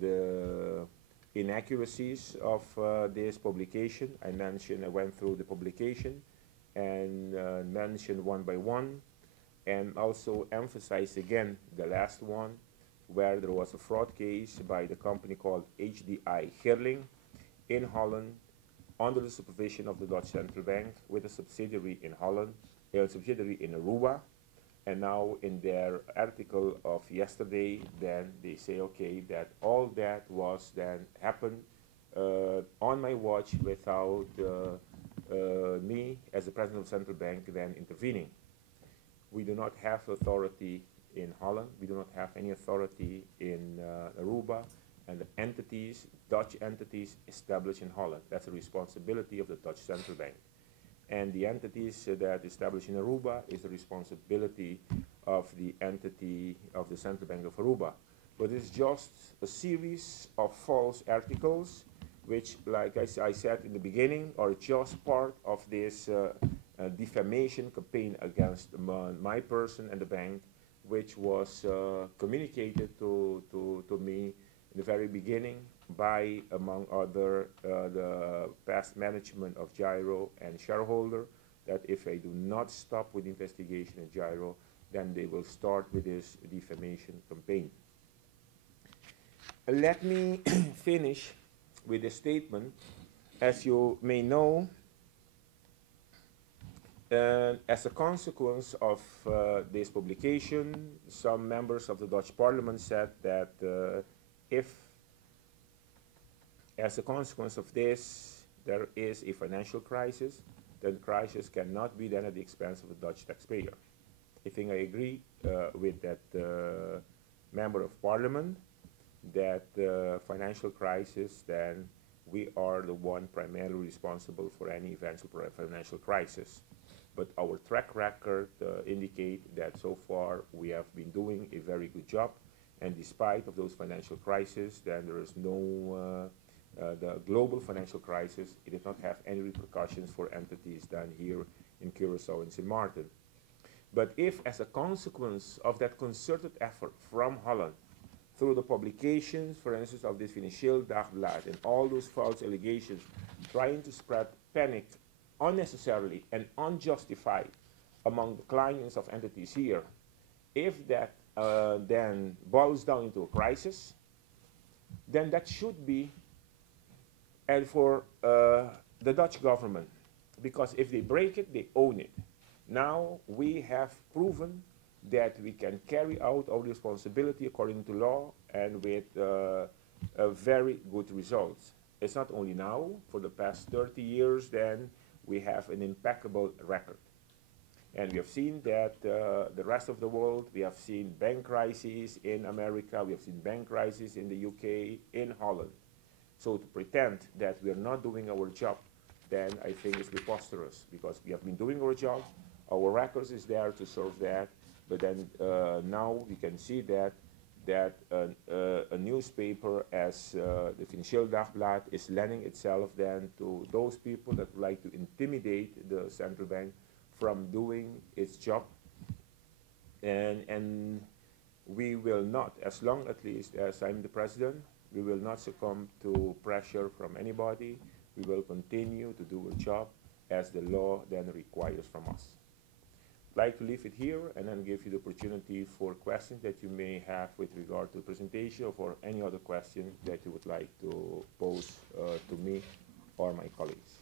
the inaccuracies of this publication. I went through the publication and mentioned one by one, and also emphasize again the last one, where there was a fraud case by the company called HDI Girling in Holland under the supervision of the Dutch Central Bank with a subsidiary in Holland, a subsidiary in Aruba. And now in their article of yesterday, then they say, okay, that all that was then happened on my watch without me as the president of the central bank then intervening. We do not have authority in Holland. We do not have any authority in Aruba, and the entities, Dutch entities established in Holland. That's the responsibility of the Dutch Central Bank. And the entities that established in Aruba is the responsibility of the entity of the Central Bank of Aruba. But it's just a series of false articles which, like I said in the beginning, are just part of this defamation campaign against my person and the bank, which was communicated to me in the very beginning by, among other, the past management of Gyro and shareholder, that if I do not stop with the investigation at Gyro, then they will start with this defamation campaign. Let me finish with a statement. As you may know, as a consequence of this publication, some members of the Dutch Parliament said that if, as a consequence of this, there is a financial crisis, then crisis cannot be done at the expense of the Dutch taxpayer. I think I agree with that member of Parliament, that financial crisis, then we are the one primarily responsible for any eventual financial crisis. But our track record indicate that so far we have been doing a very good job, and despite of those financial crises, then there is no, the global financial crisis, it did not have any repercussions for entities done here in Curaçao and Sint Maarten. But if, as a consequence of that concerted effort from Holland, through the publications, for instance, of this Financieel Dagblad and all those false allegations, trying to spread panic unnecessarily and unjustified among the clients of entities here, if that then boils down into a crisis, then that should be and for the Dutch government, because if they break it, they own it. Now we have proven that we can carry out our responsibility according to law and with very good results. It's not only now, for the past 30 years then we have an impeccable record. And we have seen that the rest of the world, we have seen bank crises in America, we have seen bank crises in the UK, in Holland. So to pretend that we are not doing our job, then I think it's preposterous, because we have been doing our job, our records is there to serve that, but then now we can see that a newspaper as the Financieel Dagblad is lending itself then to those people that would like to intimidate the central bank from doing its job. And we will not, as long at least as I'm the president, we will not succumb to pressure from anybody. We will continue to do a job as the law then requires from us. I'd like to leave it here and then give you the opportunity for questions that you may have with regard to the presentation, or for any other question that you would like to pose to me or my colleagues.